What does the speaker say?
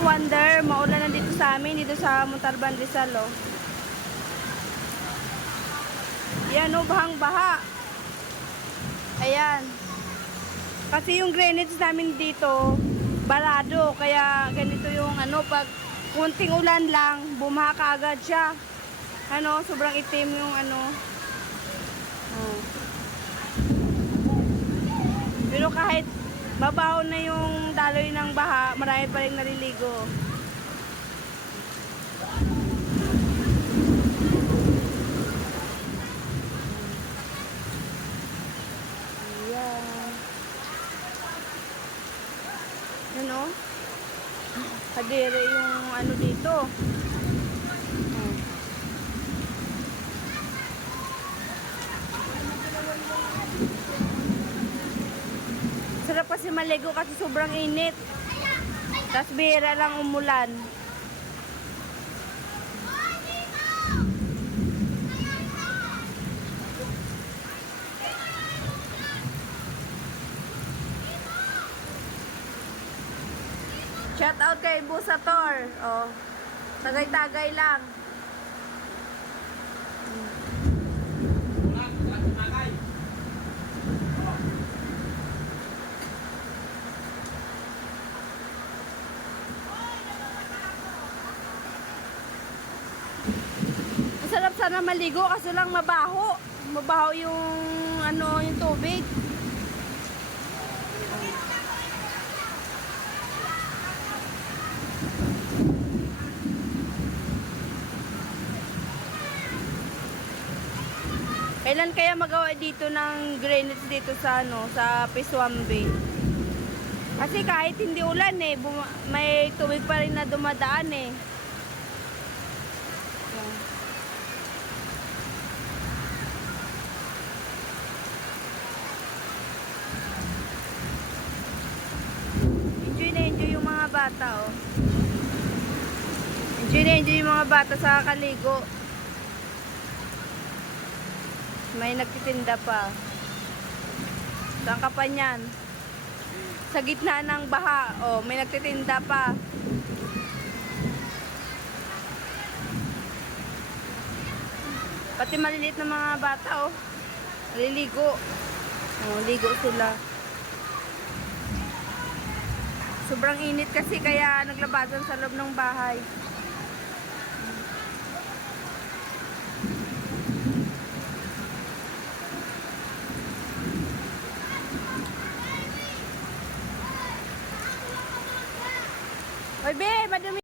ka-wonder, maulan na dito sa amin, dito sa Montalban, Rizal, oh. Yan, oh, bahang-baha. Ayan. Kasi yung drainage namin dito, barado. Kaya ganito yung ano, pag kunting ulan lang, bumaha kaagad siya. Ano, sobrang itim yung ano. Oh. Pero kahit mabaho na yung daloy ng baha, marami pa rin naliligo. Ayan. Ano? Kadiri yung ano dito. Oh. Sarap kasi maligo kasi sobrang init. Tapos bihira lang umulan. Shout out kay Busator. Oh. Tagay-tagay lang. Masarap sana maligo kasi lang mabaho. Mabaho yung ano, yung tubig. Kailan kaya magawa dito ng drainage dito sa ano, sa Piswambe? Kasi kahit hindi ulan eh, may tubig pa rin na dumadaan eh. Enjoy na enjoy yung mga bata, oh. Enjoy na enjoy yung mga bata sa kaligo. May nagtitinda pa. Saan ka pa niyan? Sa gitna ng baha, oh, may nagtitinda pa. Pati maliliit na mga bata, oh. Naliligo. Oh, ligo sila. Sobrang init kasi kaya naglabasan sa loob ng bahay. Oy, be, madumi.